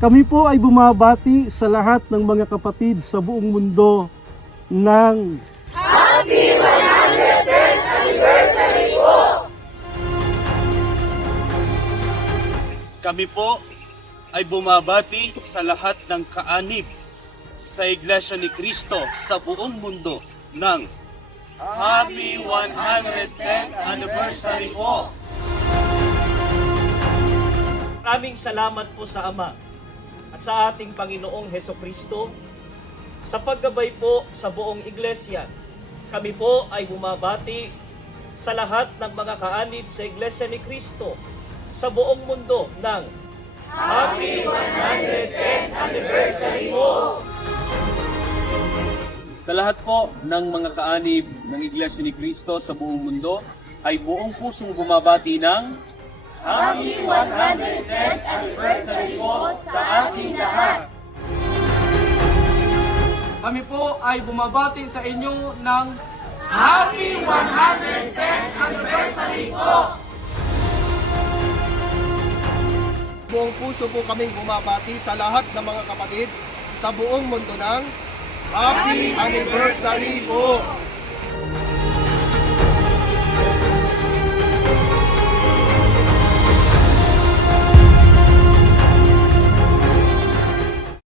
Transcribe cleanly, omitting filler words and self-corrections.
Kami po ay bumabati sa lahat ng mga kapatid sa buong mundo ng Kami po ay bumabati sa lahat ng kaanib sa Iglesia ni Cristo sa buong mundo ng Happy 110th Anniversary po! Maraming salamat po sa Ama at sa ating Panginoong Heso Kristo sa paggabay po sa buong Iglesia. Kami po ay bumabati sa lahat ng mga kaanib sa Iglesia ni Cristo sa buong mundo ng Happy 110th Anniversary po! Sa lahat po ng mga kaanib ng Iglesia ni Cristo sa buong mundo ay buong pusong bumabati ng Happy 110th Anniversary po sa ating lahat! Kami po ay bumabati sa inyo ng Happy 110th Anniversary po! Buong puso po kaming bumabati sa lahat ng mga kapatid sa buong mundo ng Happy Anniversary po!